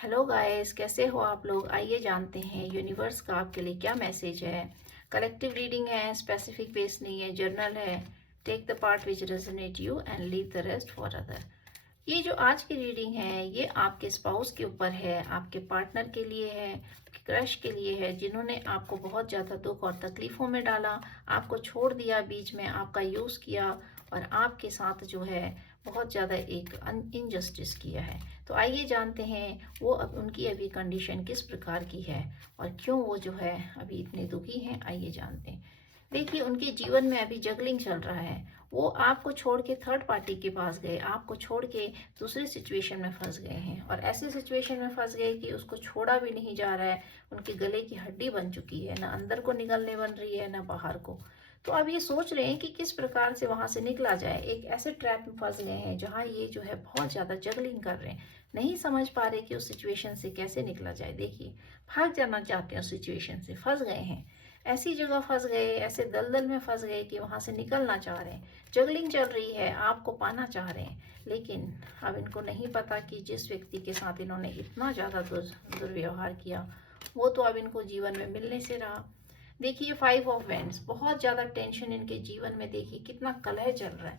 Hello guys, कैसे हो आप लोग। आइए जानते हैं यूनिवर्स का आपके लिए क्या मैसेज है। कलेक्टिव रीडिंग है, स्पेसिफिक बेस नहीं है, जर्नल है। Take the part which resonate you and leave the rest for other. ये जो आज की रीडिंग है ये आपके स्पाउस के ऊपर है, आपके पार्टनर के लिए है, क्रश के लिए है, जिन्होंने आपको बहुत ज़्यादा दुख और तकलीफ़ों में डाला, आपको छोड़ दिया, बीच में आपका यूज़ किया और आपके साथ जो है बहुत ज़्यादा एक इनजस्टिस किया है। तो आइए जानते हैं वो अब उनकी अभी कंडीशन किस प्रकार की है और क्यों वो जो है अभी इतने दुखी हैं। आइए जानते हैं। देखिए, उनके जीवन में अभी जगलिंग चल रहा है। वो आपको छोड़ के थर्ड पार्टी के पास गए, आपको छोड़ के दूसरे सिचुएशन में फंस गए हैं और ऐसे सिचुएशन में फंस गए कि उसको छोड़ा भी नहीं जा रहा है। उनके गले की हड्डी बन चुकी है, ना अंदर को निकलने बन रही है ना बाहर को। तो अब ये सोच रहे हैं कि किस प्रकार से वहां से निकला जाए। एक ऐसे ट्रैप में फंस गए हैं जहां ये जो है बहुत ज्यादा जगलिंग कर रहे हैं, नहीं समझ पा रहे कि उस सिचुएशन से कैसे निकला जाए। देखिए, भाग जाना चाहते हैं, उस सिचुएशन से फंस गए हैं, ऐसी जगह फंस गए, ऐसे दलदल में फंस गए कि वहां से निकलना चाह रहे हैं। जगलिंग चल रही है, आपको पाना चाह रहे हैं, लेकिन अब इनको नहीं पता कि जिस व्यक्ति के साथ इन्होंने इतना ज़्यादा दुर्व्यवहार किया वो तो अब इनको जीवन में मिलने से रहा। देखिए, 5 ऑफ वैंड्स, बहुत ज़्यादा टेंशन इनके जीवन में। देखिए कितना कलह चल रहा है,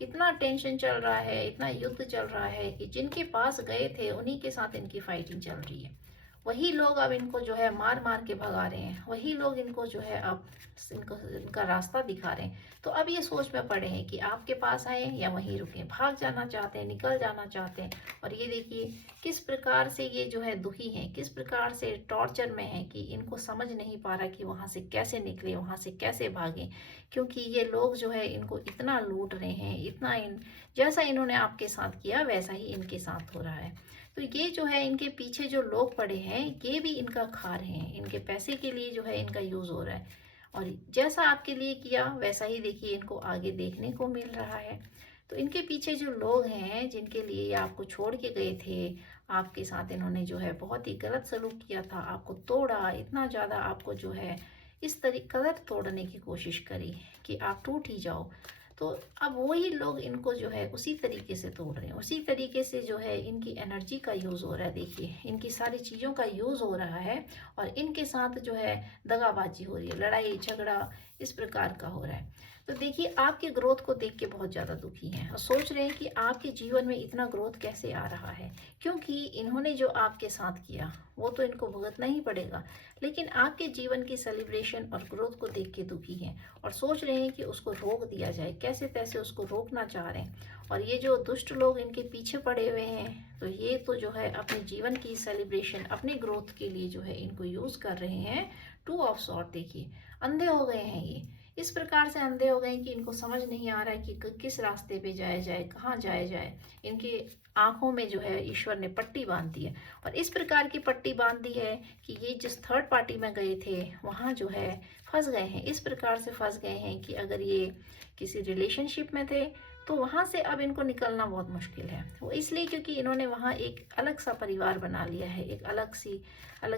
इतना टेंशन चल रहा है, इतना युद्ध चल रहा है कि जिनके पास गए थे उन्हीं के साथ इनकी फाइटिंग चल रही है। वही लोग अब इनको जो है मार मार के भगा रहे हैं, वही लोग इनको जो है अब इनका रास्ता दिखा रहे हैं। तो अब ये सोच में पड़े हैं कि आपके पास आए या वहीं रुके, भाग जाना चाहते हैं, निकल जाना चाहते हैं। और ये देखिए किस प्रकार से ये जो है दुखी हैं, किस प्रकार से टॉर्चर में है कि इनको समझ नहीं पा रहा कि वहां से कैसे निकले, वहां से कैसे भागे। क्योंकि ये लोग जो है इनको इतना लूट रहे हैं, इतना जैसा इन्होंने आपके साथ किया वैसा ही इनके साथ हो रहा है। तो ये जो है इनके पीछे जो लोग पड़े हैं ये भी इनका खा रहे हैं, इनके पैसे के लिए जो है इनका यूज हो रहा है। और जैसा आपके लिए किया वैसा ही देखिए इनको आगे देखने को मिल रहा है। तो इनके पीछे जो लोग हैं जिनके लिए ये आपको छोड़ के गए थे, आपके साथ इन्होंने जो है बहुत ही गलत सलूक किया था, आपको तोड़ा, इतना ज़्यादा आपको जो है इस कदर तोड़ने की कोशिश करी कि आप टूट ही जाओ। तो अब वही लोग इनको जो है उसी तरीके से तोड़ रहे हैं, उसी तरीके से जो है इनकी एनर्जी का यूज़ हो रहा है। देखिए, इनकी सारी चीज़ों का यूज़ हो रहा है और इनके साथ जो है दगाबाजी हो रही है, लड़ाई झगड़ा इस प्रकार का हो रहा है। तो देखिए, आपके ग्रोथ को देख के बहुत ज़्यादा दुखी हैं और सोच रहे हैं कि आपके जीवन में इतना ग्रोथ कैसे आ रहा है, क्योंकि इन्होंने जो आपके साथ किया वो तो इनको भुगतना ही पड़ेगा। लेकिन आपके जीवन की सेलिब्रेशन और ग्रोथ को देख के दुखी हैं और सोच रहे हैं कि उसको रोक दिया जाए, कैसे तैसे उसको रोकना चाह रहे हैं। और ये जो दुष्ट लोग इनके पीछे पड़े हुए हैं, तो ये तो जो है अपने जीवन की सेलिब्रेशन, अपने ग्रोथ के लिए जो है इनको यूज कर रहे हैं। 2 ऑफ सॉर्ड, देखिए अंधे हो गए हैं ये, इस प्रकार से अंधे हो गए कि इनको समझ नहीं आ रहा है कि किस रास्ते पे जाया जाए, कहाँ जाया जाए। इनके आंखों में जो है ईश्वर ने पट्टी बांध दी है और इस प्रकार की पट्टी बांध दी है कि ये जिस थर्ड पार्टी में गए थे वहाँ जो है फंस गए हैं। इस प्रकार से फंस गए हैं कि अगर ये किसी रिलेशनशिप में थे तो वहाँ से अब इनको निकलना बहुत मुश्किल है। वो इसलिए क्योंकि इन्होंने वहाँ एक अलग सा परिवार बना लिया है, एक अलग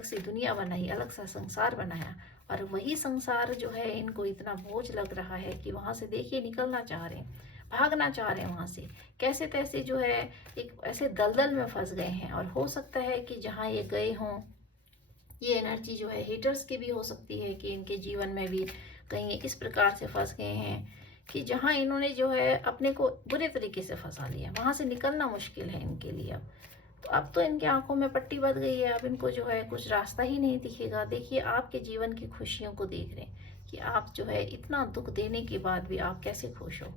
सी दुनिया बनाई, अलग सा संसार बनाया। और वही संसार जो है इनको इतना बोझ लग रहा है कि वहाँ से देखिए निकलना चाह रहे हैं, भागना चाह रहे हैं वहाँ से, कैसे तैसे जो है एक ऐसे दलदल में फंस गए हैं। और हो सकता है कि जहाँ ये गए हों ये एनर्जी जो है हेटर्स की भी हो सकती है, कि इनके जीवन में भी कहीं इस प्रकार से फंस गए हैं कि जहां इन्होंने जो है अपने को बुरे तरीके से फंसा लिया, वहां से निकलना मुश्किल है इनके लिए। अब तो इनकी आंखों में पट्टी बंध गई है, अब इनको जो है कुछ रास्ता ही नहीं दिखेगा। देखिए, आपके जीवन की खुशियों को देख रहे हैं कि आप जो है इतना दुख देने के बाद भी आप कैसे खुश हो,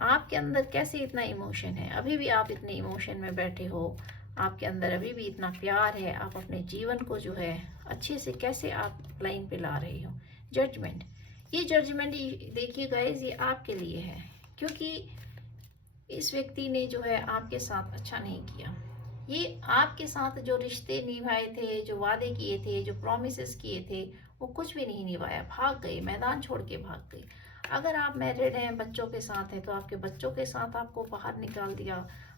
आपके अंदर कैसे इतना इमोशन है, अभी भी आप इतने इमोशन में बैठे हो, आपके अंदर अभी भी इतना प्यार है, आप अपने जीवन को जो है अच्छे से कैसे आप लाइन पे ला रहे हो। जजमेंट, ये जजमेंट देखिए गाइस, ये आपके लिए है, क्योंकि इस व्यक्ति ने जो है आपके साथ अच्छा नहीं किया। ये आपके साथ जो रिश्ते निभाए थे, जो वादे किए थे, जो प्रॉमिसेस किए थे, वो कुछ भी नहीं निभाया, भाग गए, मैदान छोड़ के भाग गए। अगर आप मैरिड हैं, बच्चों के साथ हैं, तो आपके बच्चों के साथ आपको बाहर निकाल दिया,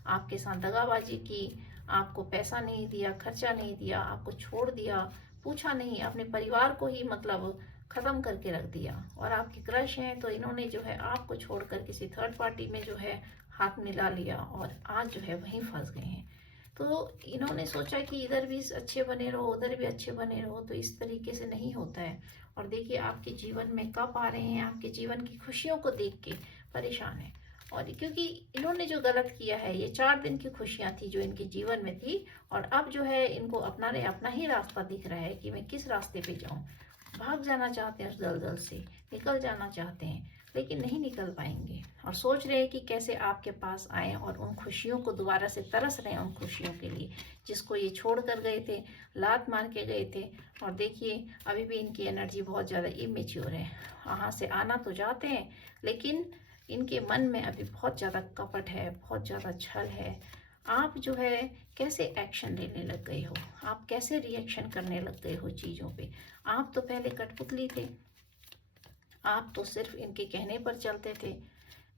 आपके साथ दगाबाजी की, आपको पैसा नहीं दिया, खर्चा नहीं दिया, आपको छोड़ दिया, पूछा नहीं, अपने परिवार को ही मतलब खत्म करके रख दिया। और आपके क्रश हैं तो इन्होंने जो है आपको छोड़कर किसी थर्ड पार्टी में जो है हाथ मिला लिया और आज जो है वहीं फंस गए हैं। तो इन्होंने सोचा कि इधर भी अच्छे बने रहो, उधर भी अच्छे बने रहो, तो इस तरीके से नहीं होता है। और देखिए आपके जीवन में कब आ रहे हैं, आपके जीवन की खुशियों को देख के परेशान है। और क्योंकि इन्होंने जो गलत किया है, ये 4 दिन की खुशियां थी जो इनके जीवन में थी, और अब जो है इनको अपना ही रास्ता दिख रहा है कि मैं किस रास्ते पे जाऊं। भाग जाना चाहते हैं उस दलदल से, निकल जाना चाहते हैं, लेकिन नहीं निकल पाएंगे। और सोच रहे हैं कि कैसे आपके पास आए और उन खुशियों को दोबारा से तरस रहे हैं, उन खुशियों के लिए जिसको ये छोड़ कर गए थे, लात मार के गए थे। और देखिए अभी भी इनकी एनर्जी बहुत ज़्यादा इमेच्योर है। वहाँ से आना तो चाहते हैं, लेकिन इनके मन में अभी बहुत ज़्यादा कपट है, बहुत ज़्यादा छल है। आप जो है कैसे एक्शन लेने लग गए हो, आप कैसे रिएक्शन करने लग गए हो चीज़ों पे। आप तो पहले कठपुतली थे, आप तो सिर्फ इनके कहने पर चलते थे।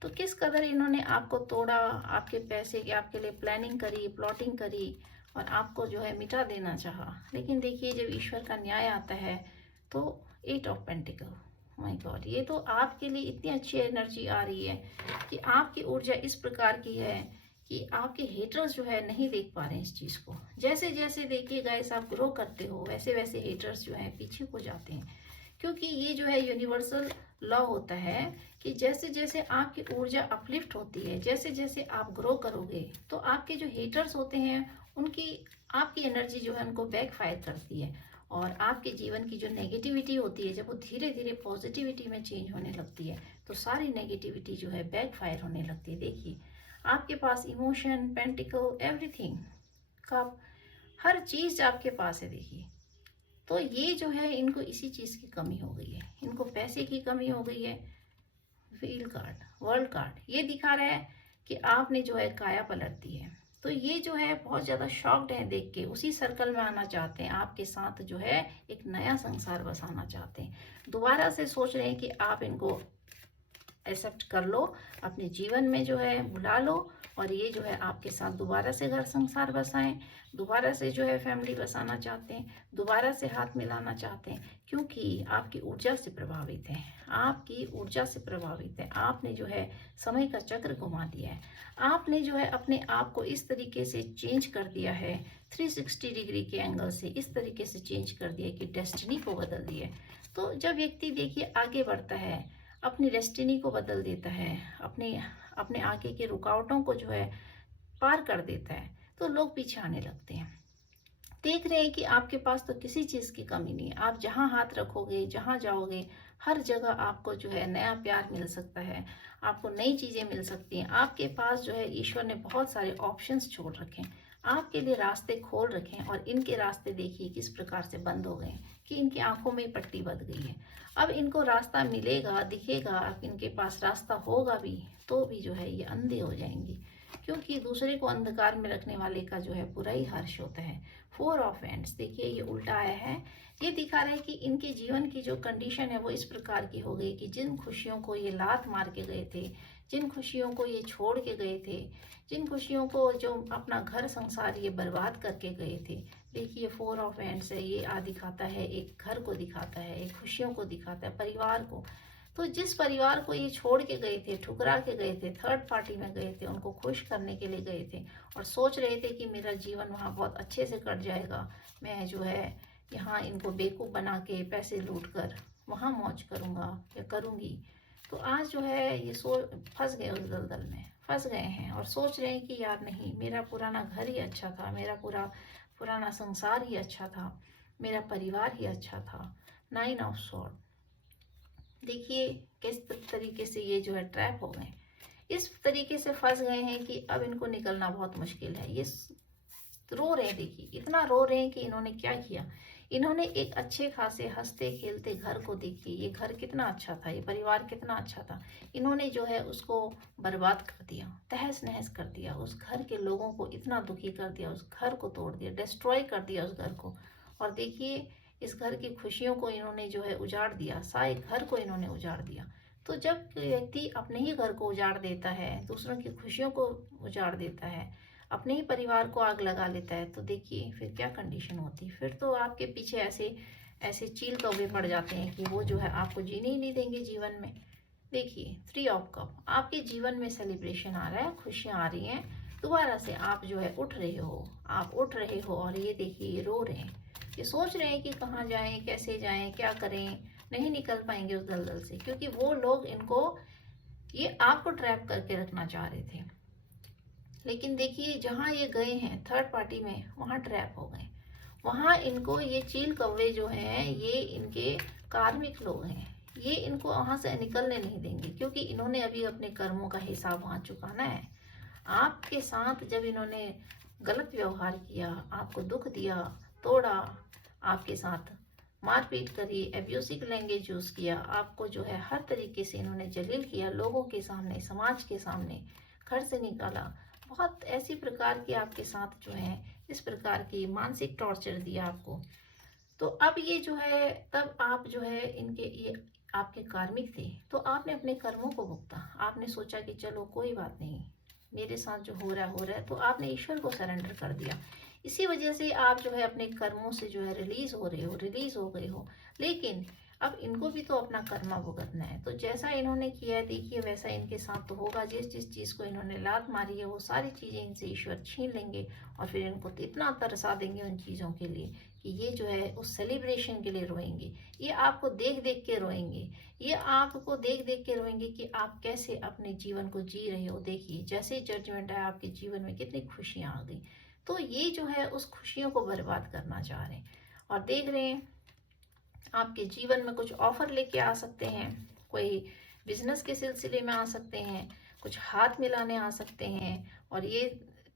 तो किस कदर इन्होंने आपको तोड़ा, आपके पैसे की आपके लिए प्लानिंग करी, प्लॉटिंग करी, और आपको जो है मिटा देना चाहा। लेकिन देखिए जब ईश्वर का न्याय आता है तो 8 ऑफ पेंटिकल, माय गॉड, ये तो आपके लिए इतनी अच्छी एनर्जी आ रही है कि आपकी ऊर्जा इस प्रकार की है कि आपके हेटर्स जो है नहीं देख पा रहे हैं इस चीज़ को। जैसे जैसे देखिए गाइस आप ग्रो करते हो, वैसे वैसे हेटर्स जो है पीछे को जाते हैं। क्योंकि ये जो है यूनिवर्सल लॉ होता है कि जैसे जैसे आपकी ऊर्जा अपलिफ्ट होती है, जैसे जैसे आप ग्रो करोगे, तो आपके जो हेटर्स होते हैं उनकी आपकी एनर्जी जो है उनको बैकफायर करती है। और आपके जीवन की जो नेगेटिविटी होती है, जब वो धीरे धीरे पॉजिटिविटी में चेंज होने लगती है, तो सारी नेगेटिविटी जो है बैकफायर होने लगती है। देखिए आपके पास इमोशन, पेंटिकल, एवरीथिंग का हर चीज़ आपके पास है। देखिए तो ये जो है इनको इसी चीज़ की कमी हो गई है, इनको पैसे की कमी हो गई है। व्हील कार्ड, वर्ल्ड कार्ड, ये दिखा रहा है कि आपने जो है काया पलट दी है। तो ये जो है बहुत ज़्यादा शॉक्ड है देख के, उसी सर्कल में आना चाहते हैं, आपके साथ जो है एक नया संसार बसाना चाहते हैं। दोबारा से सोच रहे हैं कि आप इनको एक्सेप्ट कर लो, अपने जीवन में जो है बुला लो, और ये जो है आपके साथ दोबारा से घर संसार बसाएं, दोबारा से जो है फैमिली बसाना चाहते हैं, दोबारा से हाथ मिलाना चाहते हैं। क्योंकि आपकी ऊर्जा से प्रभावित है, आपकी ऊर्जा से प्रभावित है। आपने जो है समय का चक्र घुमा दिया है, आपने जो है अपने आप को इस तरीके से चेंज कर दिया है, 360 डिग्री के एंगल से इस तरीके से चेंज कर दिया कि डेस्टिनी को बदल दिया। तो जब व्यक्ति देखिए आगे बढ़ता है, अपनी डेस्टिनी को बदल देता है, अपने अपने आगे के रुकावटों को जो है पार कर देता है, तो लोग पीछे आने लगते हैं। देख रहे हैं कि आपके पास तो किसी चीज़ की कमी नहीं है, आप जहाँ हाथ रखोगे, जहाँ जाओगे, हर जगह आपको जो है नया प्यार मिल सकता है, आपको नई चीज़ें मिल सकती हैं। आपके पास जो है ईश्वर ने बहुत सारे ऑप्शंस छोड़ रखे हैं, आपके लिए रास्ते खोल रखे हैं, और इनके रास्ते देखिए किस प्रकार से बंद हो गए कि इनकी आंखों में पट्टी बंध गई है। अब इनको रास्ता मिलेगा, दिखेगा, अब इनके पास रास्ता होगा भी, तो भी जो है ये अंधे हो जाएंगे। क्योंकि दूसरे को अंधकार में रखने वाले का जो है बुरा ही हर्ष होता है। 4 ऑफ हैंड्स, देखिए ये उल्टा आया है। ये दिखा रहा है कि इनके जीवन की जो कंडीशन है वो इस प्रकार की हो गई कि जिन खुशियों को ये लात मार के गए थे, जिन खुशियों को ये छोड़ के गए थे, जिन खुशियों को जो अपना घर संसार ये बर्बाद करके गए थे। देखिए 4 ऑफ हैंड्स है, ये दिखाता है, एक घर को दिखाता है, एक खुशियों को दिखाता है, परिवार को। तो जिस परिवार को ये छोड़ के गए थे, ठुकरा के गए थे, थर्ड पार्टी में गए थे, उनको खुश करने के लिए गए थे, और सोच रहे थे कि मेरा जीवन वहाँ बहुत अच्छे से कट जाएगा, मैं जो है यहाँ इनको बेवकूफ़ बना के पैसे लूट कर वहाँ मौज करूँगा या करूँगी। तो आज जो है ये फंस गए, उस दलदल में फंस गए हैं, और सोच रहे हैं कि यार नहीं, मेरा पुराना घर ही अच्छा था, मेरा पुराना संसार ही अच्छा था, मेरा परिवार ही अच्छा था। 9 ऑफ स्वॉर्ड, देखिए किस तरीके से ये जो है ट्रैप हो गए, इस तरीके से फंस गए हैं कि अब इनको निकलना बहुत मुश्किल है। ये रो रहे हैं, देखिए इतना रो रहे हैं कि इन्होंने क्या किया। इन्होंने एक अच्छे खासे हंसते खेलते घर को देखिए, ये घर कितना अच्छा था, ये परिवार कितना अच्छा था, इन्होंने जो है उसको बर्बाद कर दिया, तहस नहस कर दिया, उस घर के लोगों को इतना दुखी कर दिया, उस घर को तोड़ दिया, डिस्ट्रॉय कर दिया उस घर को। और देखिए इस घर की खुशियों को इन्होंने जो है उजाड़ दिया, सारे घर को इन्होंने उजाड़ दिया। तो जब व्यक्ति अपने ही घर को उजाड़ देता है, दूसरों की खुशियों को उजाड़ देता है, अपने ही परिवार को आग लगा लेता है, तो देखिए फिर क्या कंडीशन होती है। फिर तो आपके पीछे ऐसे ऐसे चील कौवे पड़ जाते हैं कि वो जो है आपको जीने ही नहीं देंगे जीवन में। देखिए 3 ऑफ कप, आपके जीवन में सेलिब्रेशन आ रहा है, खुशियाँ आ रही हैं, दोबारा से आप जो है उठ रहे हो, आप उठ रहे हो और ये देखिए ये रो रहे हैं, ये सोच रहे हैं कि कहाँ जाएं, कैसे जाएं, क्या करें, नहीं निकल पाएंगे उस दलदल से, क्योंकि वो लोग इनको, ये आपको ट्रैप करके रखना चाह रहे थे। लेकिन देखिए जहाँ ये गए हैं थर्ड पार्टी में, वहाँ ट्रैप हो गए। वहाँ इनको ये चील कौवे जो हैं, ये इनके कार्मिक लोग हैं, ये इनको वहाँ से निकलने नहीं देंगे, क्योंकि इन्होंने अभी अपने कर्मों का हिसाब वहाँ चुकाना है। आपके साथ जब इन्होंने गलत व्यवहार किया, आपको दुख दिया, तोड़ा, आपके साथ मारपीट करी, एब्यूसिव लैंग्वेज यूज किया, आपको जो है हर तरीके से इन्होंने जलील किया, लोगों के सामने, समाज के सामने, घर से निकाला, बहुत ऐसी प्रकार की आपके साथ जो है इस प्रकार की मानसिक टॉर्चर दिया आपको। तो अब ये जो है, तब आप जो है इनके, ये आपके कार्मिक थे, तो आपने अपने कर्मों को भुगता। आपने सोचा कि चलो कोई बात नहीं, मेरे साथ जो हो रहा है, तो आपने ईश्वर को सरेंडर कर दिया। इसी वजह से आप जो है अपने कर्मों से जो है रिलीज हो रहे हो, रिलीज हो गए हो। लेकिन अब इनको भी तो अपना कर्मा भुगतना है, तो जैसा इन्होंने किया है देखिए वैसा इनके साथ तो होगा। जिस जिस चीज़ को इन्होंने लात मारी है वो सारी चीज़ें इनसे ईश्वर छीन लेंगे, और फिर इनको तो इतना तरसा देंगे उन चीज़ों के लिए कि ये जो है उस सेलिब्रेशन के लिए रोएंगे, ये आपको देख देख के रोएंगे, ये आपको देख देख के रोएंगे कि आप कैसे अपने जीवन को जी रहे हो। देखिए जैसे जजमेंट है आपके जीवन में कितनी खुशियाँ आ गई, तो ये जो है उस खुशियों को बर्बाद करना चाह रहे हैं। और देख रहे हैं आपके जीवन में कुछ ऑफर लेके आ सकते हैं, कोई बिजनेस के सिलसिले में आ सकते हैं, कुछ हाथ मिलाने आ सकते हैं, और ये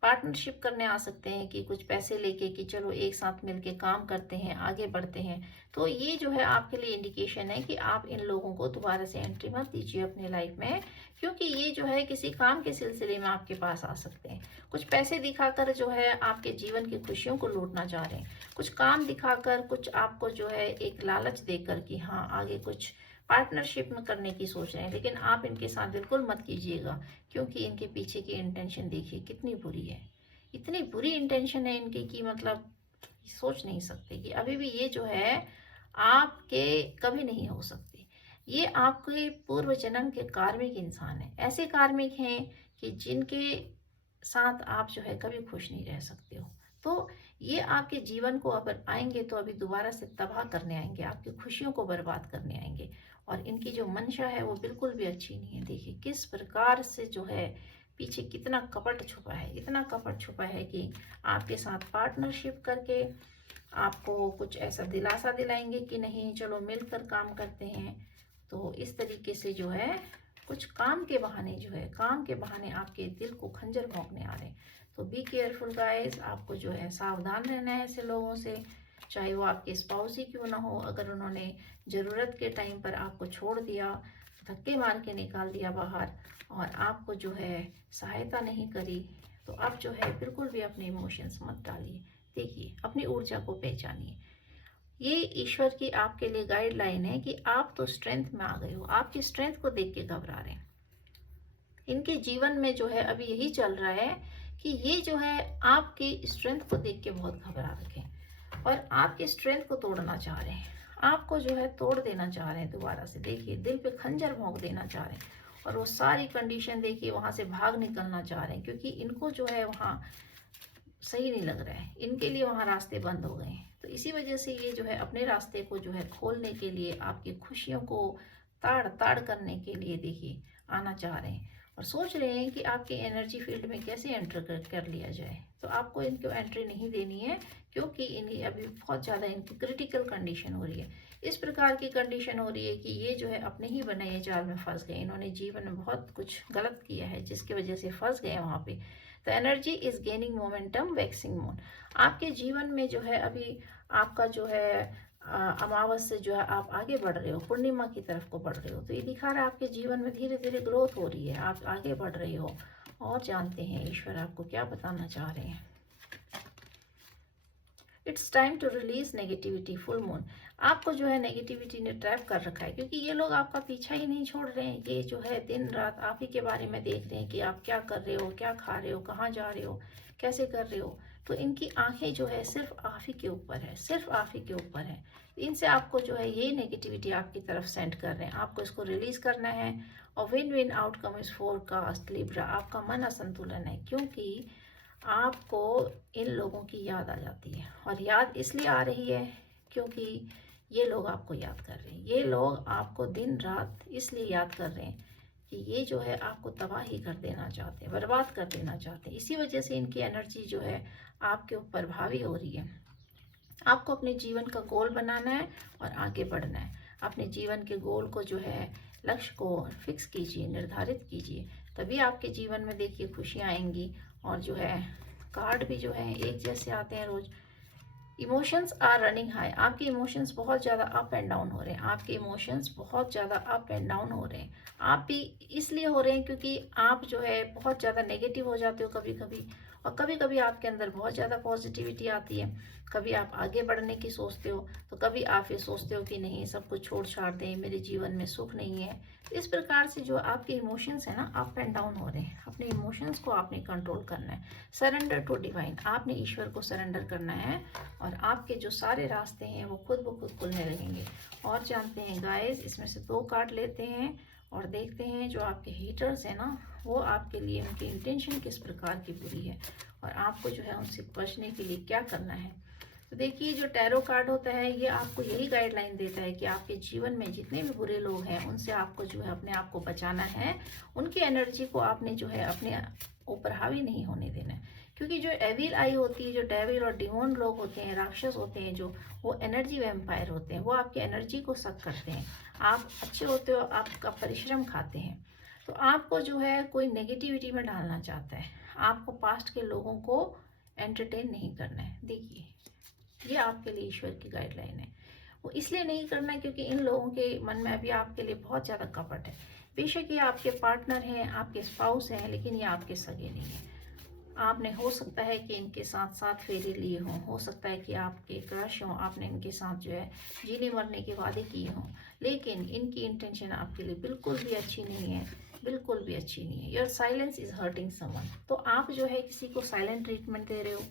पार्टनरशिप करने आ सकते हैं कि कुछ पैसे लेके कि चलो एक साथ मिलके काम करते हैं, आगे बढ़ते हैं। तो ये जो है आपके लिए इंडिकेशन है कि आप इन लोगों को दोबारा से एंट्री मत दीजिए अपने लाइफ में, क्योंकि ये जो है किसी काम के सिलसिले में आपके पास आ सकते हैं। कुछ पैसे दिखाकर जो है आपके जीवन की खुशियों को लूटना चाह रहे हैं, कुछ काम दिखाकर, कुछ आपको जो है एक लालच देकर कि हाँ आगे कुछ पार्टनरशिप में करने की सोच रहे हैं। लेकिन आप इनके साथ बिल्कुल मत कीजिएगा, क्योंकि इनके पीछे की इंटेंशन देखिए कितनी बुरी है, इतनी बुरी इंटेंशन है इनकी कि मतलब सोच नहीं सकते कि अभी भी ये जो है आपके कभी नहीं हो सकते। ये आपके पूर्व जन्म के कार्मिक इंसान है, ऐसे कार्मिक हैं कि जिनके साथ आप जो है कभी खुश नहीं रह सकते हो। तो ये आपके जीवन को अगर आएंगे तो अभी दोबारा से तबाह करने आएंगे, आपकी खुशियों को बर्बाद करने आएंगे, और इनकी जो मंशा है वो बिल्कुल भी अच्छी नहीं है। देखिए किस प्रकार से जो है पीछे कितना कपट छुपा है, इतना कपट छुपा है कि आपके साथ पार्टनरशिप करके आपको कुछ ऐसा दिलासा दिलाएंगे कि नहीं चलो मिलकर काम करते हैं। तो इस तरीके से जो है कुछ काम के बहाने जो है, काम के बहाने आपके दिल को खंजर भोंकने आ रहे हैं। तो बी केयरफुल गाइस, आपको जो है सावधान रहना है ऐसे लोगों से, चाहे वो आपके स्पाउस ही क्यों ना हो। अगर उन्होंने ज़रूरत के टाइम पर आपको छोड़ दिया, धक्के मार के निकाल दिया बाहर, और आपको जो है सहायता नहीं करी, तो आप जो है बिल्कुल भी अपने इमोशंस मत डालिए। देखिए अपनी ऊर्जा को पहचानिए। ये ईश्वर की आपके लिए गाइडलाइन है कि आप तो स्ट्रेंथ में आ गए हो, आपकी स्ट्रेंथ को देख के घबरा रहे हैं। इनके जीवन में जो है अभी यही चल रहा है कि ये जो है आपकी स्ट्रेंथ को देख के बहुत घबरा रखे और आपकी स्ट्रेंथ को तोड़ना चाह रहे हैं, आपको जो है तोड़ देना चाह रहे हैं दोबारा से। देखिए दिल पे खंजर भोंक देना चाह रहे हैं, और वो सारी कंडीशन देखिए वहां से भाग निकलना चाह रहे हैं, क्योंकि इनको जो है वहाँ सही नहीं लग रहा है, इनके लिए वहाँ रास्ते बंद हो गए हैं। तो इसी वजह से ये जो है अपने रास्ते को जो है खोलने के लिए, आपकी खुशियों को ताड़ ताड़ करने के लिए देखिए आना चाह रहे हैं, और सोच रहे हैं कि आपके एनर्जी फील्ड में कैसे एंटर कर लिया जाए। तो आपको इनको एंट्री नहीं देनी है, क्योंकि इनकी अभी बहुत ज़्यादा इनकी क्रिटिकल कंडीशन हो रही है। इस प्रकार की कंडीशन हो रही है कि ये जो है अपने ही बनाए जाल में फंस गए, इन्होंने जीवन में बहुत कुछ गलत किया है जिसकी वजह से फंस गए वहाँ पे। तो energy is gaining momentum, waxing moon. आपके जीवन में जो है अभी आपका जो है अमावस से जो है आप आगे बढ़ रहे हो, पूर्णिमा की तरफ को बढ़ रहे हो। तो ये दिखा रहा है आपके जीवन में धीरे धीरे ग्रोथ हो रही है, आप आगे बढ़ रहे हो। और जानते हैं ईश्वर आपको क्या बताना चाह रहे हैं। It's time to release negativity, full moon. आपको जो है नेगेटिविटी ने ट्रैप कर रखा है, क्योंकि ये लोग आपका पीछा ही नहीं छोड़ रहे हैं। ये जो है दिन रात आप ही के बारे में देख रहे हैं कि आप क्या कर रहे हो, क्या खा रहे हो, कहाँ जा रहे हो, कैसे कर रहे हो। तो इनकी आंखें जो है सिर्फ आप ही के ऊपर है, सिर्फ आप ही के ऊपर है। इनसे आपको जो है ये नेगेटिविटी आपकी तरफ सेंड कर रहे हैं, आपको इसको रिलीज करना है। और win win outcome is forecast Libra, आपका मन असंतुलन है क्योंकि आपको इन लोगों की याद आ जाती है। और याद इसलिए आ रही है क्योंकि ये लोग आपको याद कर रहे हैं, ये लोग आपको दिन रात इसलिए याद कर रहे हैं कि ये जो है आपको तबाही कर देना चाहते हैं, बर्बाद कर देना चाहते हैं। इसी वजह से इनकी एनर्जी जो है आपके ऊपर भावी हो रही है। आपको अपने जीवन का गोल बनाना है और आगे बढ़ना है। अपने जीवन के गोल को जो है, लक्ष्य को फिक्स कीजिए, निर्धारित कीजिए, तभी आपके जीवन में देखिए खुशियाँ आएंगी। और जो है कार्ड भी जो है एक जैसे आते हैं रोज। इमोशंस आर रनिंग हाई, आपके इमोशंस बहुत ज़्यादा अप एंड डाउन हो रहे हैं, आपके इमोशंस बहुत ज़्यादा अप एंड डाउन हो रहे हैं। आप भी इसलिए हो रहे हैं क्योंकि आप जो है बहुत ज़्यादा नेगेटिव हो जाते हो कभी कभी, और कभी कभी आपके अंदर बहुत ज़्यादा पॉजिटिविटी आती है। कभी आप आगे बढ़ने की सोचते हो तो कभी आप ये सोचते हो कि नहीं, सब कुछ छोड़ छाड़ दें, मेरे जीवन में सुख नहीं है। इस प्रकार से जो आपके इमोशंस है ना, अप एंड डाउन हो रहे हैं। अपने इमोशंस को आपने कंट्रोल करना है। सरेंडर टू डिवाइन, आपने ईश्वर को सरेंडर करना है और आपके जो सारे रास्ते हैं वो खुद ब खुद खुलने लगेंगे। और जानते हैं गाइस, इसमें से 2 कार्ड लेते हैं और देखते हैं जो आपके हेटर्स हैं ना, वो आपके लिए उनकी इंटेंशन किस प्रकार की बुरी है और आपको जो है उनसे बचने के लिए क्या करना है। तो देखिए, जो टैरो कार्ड होता है ये आपको यही गाइडलाइन देता है कि आपके जीवन में जितने भी बुरे लोग हैं उनसे आपको जो है अपने आप को बचाना है। उनकी एनर्जी को आपने जो है अपने ऊपर हावी नहीं होने देना है। क्योंकि जो एविल आई होती है, जो डेविल और डिमोन लोग होते हैं, राक्षस होते हैं, जो वो एनर्जी वैम्पायर होते हैं, वो आपकी एनर्जी को सक करते हैं। आप अच्छे होते हो, आपका परिश्रम खाते हैं, तो आपको जो है कोई नेगेटिविटी में डालना चाहता है। आपको पास्ट के लोगों को एंटरटेन नहीं करना है। देखिए, ये आपके लिए ईश्वर की गाइडलाइन है। वो इसलिए नहीं करना है क्योंकि इन लोगों के मन में अभी आपके लिए बहुत ज़्यादा कपट है। बेशक ये आपके पार्टनर हैं, आपके स्पाउस हैं, लेकिन ये आपके सगे नहीं हैं। आपने हो सकता है कि इनके साथ 7 फेरे लिए हों, हो सकता है कि आपके क्रश हों, आपने इनके साथ जो है जीने मरने के वादे किए हों, लेकिन इनकी इंटेंशन आपके लिए बिल्कुल भी अच्छी नहीं है, बिल्कुल भी अच्छी नहीं है। Your silence is hurting someone, तो आप जो है किसी को साइलेंट ट्रीटमेंट दे रहे हो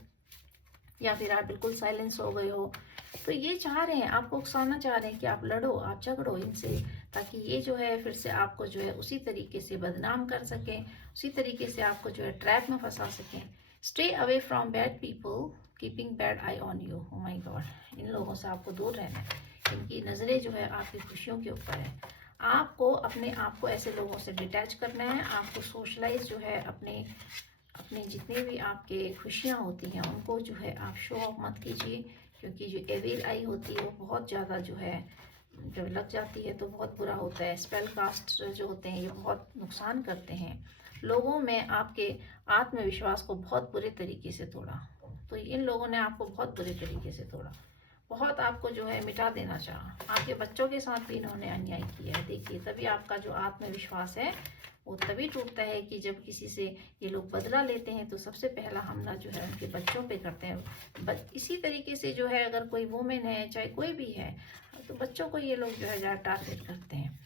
या फिर आप बिल्कुल साइलेंस हो गए हो। तो ये चाह रहे हैं, आपको उकसाना चाह रहे हैं कि आप लड़ो, आप झगड़ो इनसे, ताकि ये जो है फिर से आपको जो है उसी तरीके से बदनाम कर सकें, उसी तरीके से आपको जो है ट्रैप में फंसा सकें। Stay away from bad people keeping bad eye on you. Oh my god, इन लोगों से आपको दूर रहना है। इनकी नज़रें जो है आपकी खुशियों के ऊपर है। आपको अपने आप को ऐसे लोगों से डिटैच करना है। आपको सोशलाइज जो है अपने अपने जितने भी आपके खुशियाँ होती हैं उनको जो है आप शो ऑफ मत कीजिए, क्योंकि जो एविल आई होती है वो बहुत ज़्यादा जो है जब लग जाती है तो बहुत बुरा होता है। स्पेल कास्ट जो होते हैं ये बहुत नुकसान करते हैं। लोगों में आपके आत्मविश्वास को बहुत बुरे तरीके से तोड़ा। तो इन लोगों ने आपको बहुत बुरे तरीके से तोड़ा, बहुत आपको जो है मिटा देना चाहा। आपके बच्चों के साथ भी इन्होंने अन्याय किया है। देखिए, तभी आपका जो आत्मविश्वास है वो तभी टूटता है कि जब किसी से ये लोग बदला लेते हैं तो सबसे पहला हमला जो है उनके बच्चों पे करते हैं। इसी तरीके से जो है अगर कोई वुमेन है, चाहे कोई भी है, तो बच्चों को ये लोग जो है ज़्यादा टारगेट करते हैं।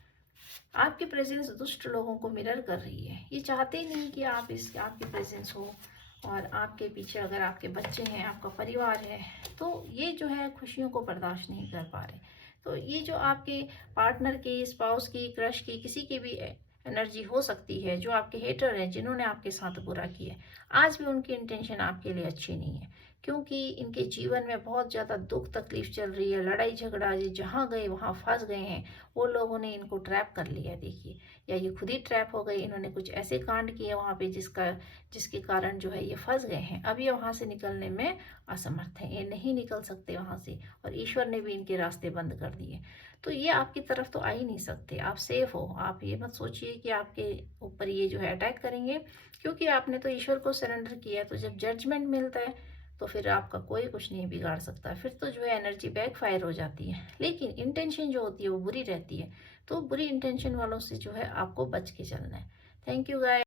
आपकी प्रेजेंस दुष्ट लोगों को मिरर कर रही है। ये चाहते ही नहीं कि आपकी प्रेजेंस हो। और आपके पीछे अगर आपके बच्चे हैं, आपका परिवार है, तो ये जो है खुशियों को बर्दाश्त नहीं कर पा रहे। तो ये जो आपके पार्टनर की, स्पाउस की, क्रश की, किसी की भी एनर्जी हो सकती है, जो आपके हेटर हैं, जिन्होंने आपके साथ बुरा किया है, आज भी उनकी इंटेंशन आपके लिए अच्छी नहीं है। क्योंकि इनके जीवन में बहुत ज़्यादा दुख तकलीफ चल रही है, लड़ाई झगड़ा, ये जहाँ गए वहाँ फंस गए हैं। वो लोगों ने इनको ट्रैप कर लिया है। देखिए, या ये खुद ही ट्रैप हो गए, इन्होंने कुछ ऐसे कांड किए वहाँ पे जिसके कारण जो है ये फंस गए हैं। अब ये वहाँ से निकलने में असमर्थ हैं, ये नहीं निकल सकते वहाँ से, और ईश्वर ने भी इनके रास्ते बंद कर दिए। तो ये आपकी तरफ तो आ ही नहीं सकते। आप सेफ हो। आप ये मत सोचिए कि आपके ऊपर ये जो है अटैक करेंगे, क्योंकि आपने तो ईश्वर को सरेंडर किया है। तो जब जजमेंट मिलता है तो फिर आपका कोई कुछ नहीं बिगाड़ सकता। फिर तो जो है एनर्जी बैक फायर हो जाती है, लेकिन इंटेंशन जो होती है वो बुरी रहती है। तो बुरी इंटेंशन वालों से जो है आपको बच के चलना है। Thank you guys.